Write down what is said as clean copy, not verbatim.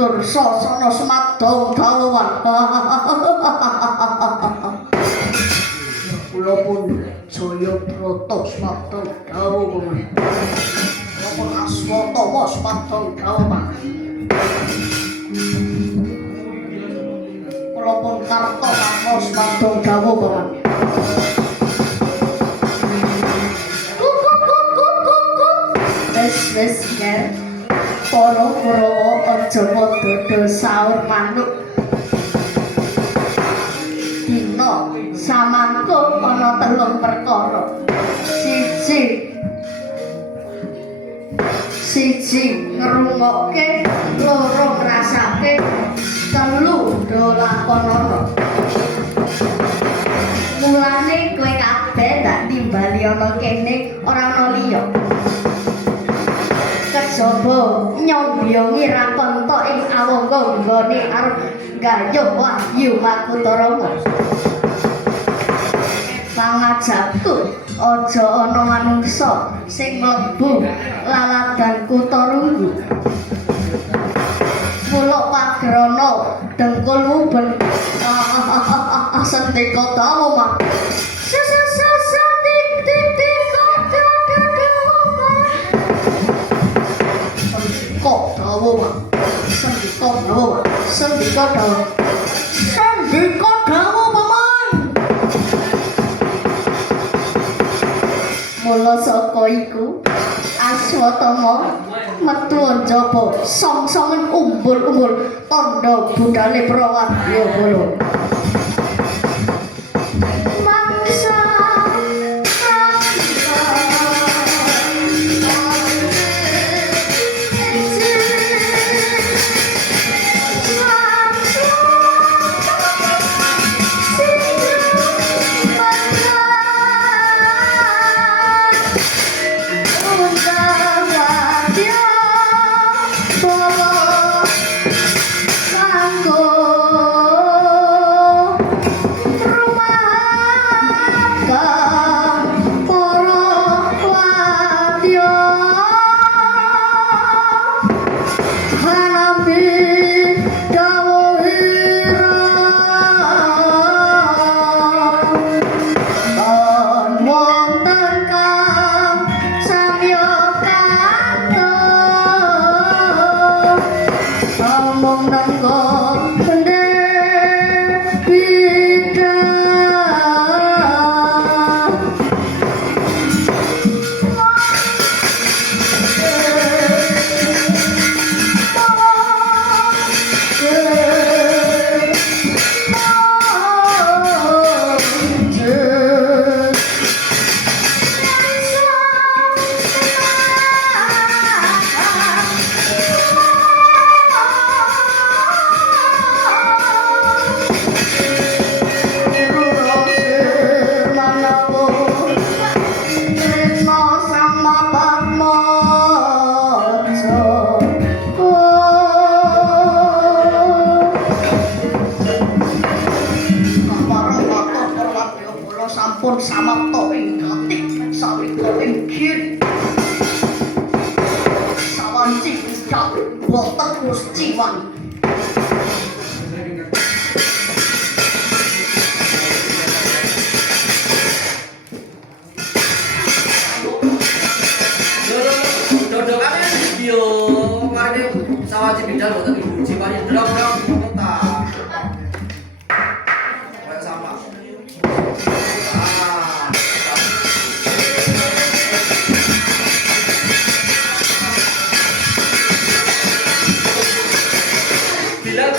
Dursasana semadong dawan. Kula pun Jayabrata semadong dawan. Kula pun Aswatama semadong dawan. Kula pun Kartomarma semadong dawan. Wis ger para Kurawa aja padha sahur manuk dina samangko ana 3 perkara siji ngrungokke 2 ngrasake 3 do lakonono mulane kowe kabeh tak timbali ana kene ora ana liya kejaba nyombiongi Rakanto ing awangga nggone arep gayuh Wahyu Makutarama. Pangajabku aja ana manungsa sing mlebu laladan Kutarunggu. Mula pagrana dengkulmu ben sendika dawa. Sendika dawa paman. Mula saka iku Aswatama metu njaba song-songen umbul-umbul tandha budhale Prawadyabala. Samapta ing gatik sawita ing kiri sawanci ucap boten musciwan dodokane video mari sawanci bidal boten diuji mari delok-delok kota kayak sama. Bila